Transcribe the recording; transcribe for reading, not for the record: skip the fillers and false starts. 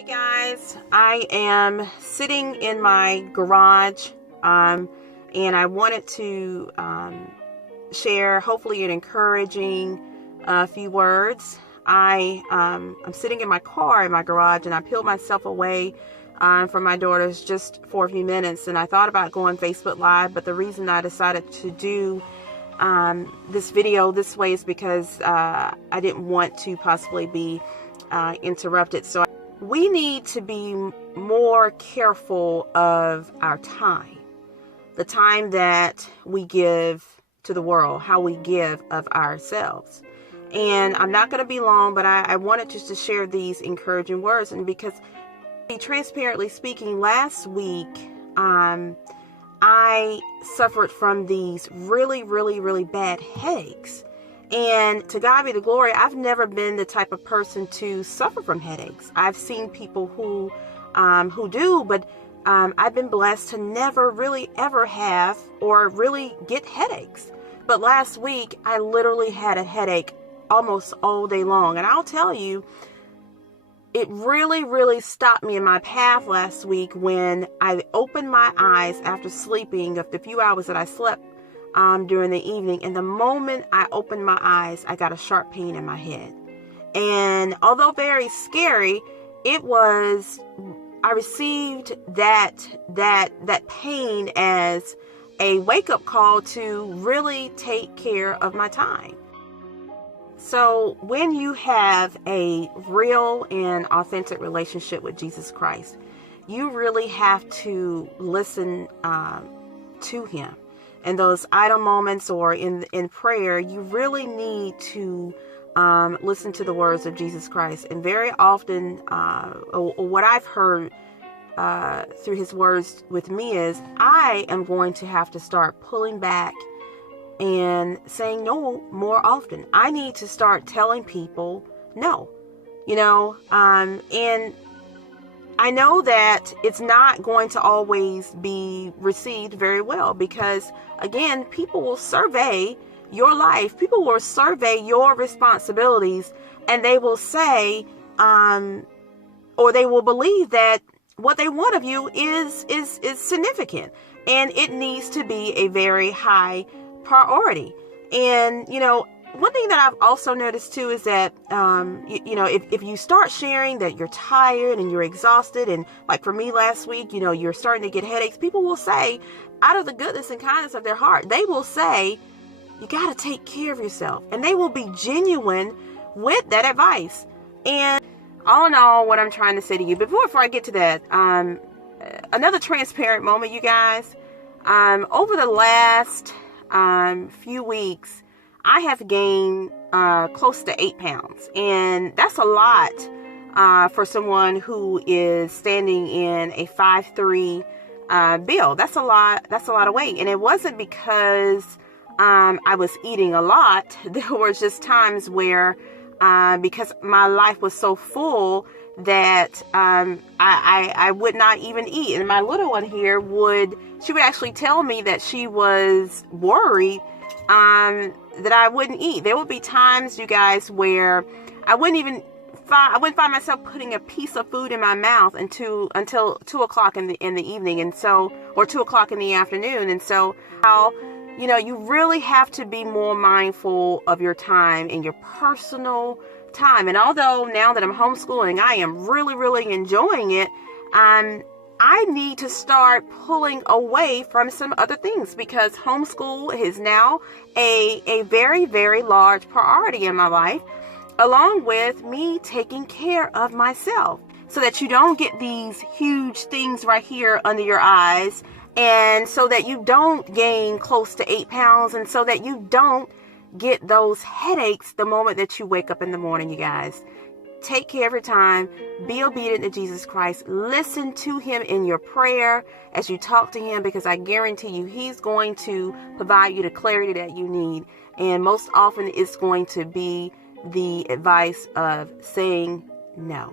Hey guys, I am sitting in my garage and I wanted to share hopefully an encouraging few words. I'm sitting in my car in my garage and I peeled myself away from my daughters just for a few minutes, and I thought about going Facebook Live, but the reason I decided to do this video this way is because I didn't want to possibly be interrupted. So we need to be more careful of our time, the time that we give to the world, how we give of ourselves. And I'm not going to be long, but I wanted just to share these encouraging words. And because, transparently speaking, last week I suffered from these really bad headaches. And to God be the glory, I've never been the type of person to suffer from headaches. I've seen people who do, but I've been blessed to never really ever have or really get headaches. But last week, I literally had a headache almost all day long. And I'll tell you, it really stopped me in my path last week when I opened my eyes after sleeping of the few hours that I slept during the evening. And the moment I opened my eyes, I got a sharp pain in my head. And although very scary, I received that pain as a wake-up call to really take care of my time. So when you have a real and authentic relationship with Jesus Christ, you really have to listen to him. In those idle moments or in prayer, you really need to listen to the words of Jesus Christ. And very often, what I've heard through his words with me is, I am going to have to start pulling back and saying no more often. I need to start telling people no, and I know that it's not going to always be received very well because, again, people will survey your life. People will survey your responsibilities, and they will say, or they will believe that what they want of you is significant, and it needs to be a very high priority. And, one thing that I've also noticed too is that, if you start sharing that you're tired and you're exhausted, and like for me last week, you're starting to get headaches, people will say, out of the goodness and kindness of their heart, they will say, you got to take care of yourself. And they will be genuine with that advice. And all in all, what I'm trying to say to you, before I get to that, another transparent moment, you guys, over the last few weeks, I have gained close to 8 pounds, and that's a lot for someone who is standing in a 5'3" build. That's a lot of weight, and it wasn't because I was eating a lot. There were just times where because my life was so full that I would not even eat, and my little one here would actually tell me that she was worried that I wouldn't eat. There would be times, you guys, where I wouldn't find myself putting a piece of food in my mouth until 2 o'clock in the evening, and so, or 2 o'clock in the afternoon. And so, you really have to be more mindful of your time and your personal time. And although now that I'm homeschooling, I am really enjoying it, I need to start pulling away from some other things, because homeschool is now a very large priority in my life, along with me taking care of myself, so that you don't get these huge things right here under your eyes, and so that you don't gain close to 8 pounds, and so that you don't get those headaches the moment that you wake up in the morning, you guys. Take care of your time. Be obedient to Jesus Christ. Listen to him in your prayer as you talk to him, because I guarantee you he's going to provide you the clarity that you need. And most often it's going to be the advice of saying no.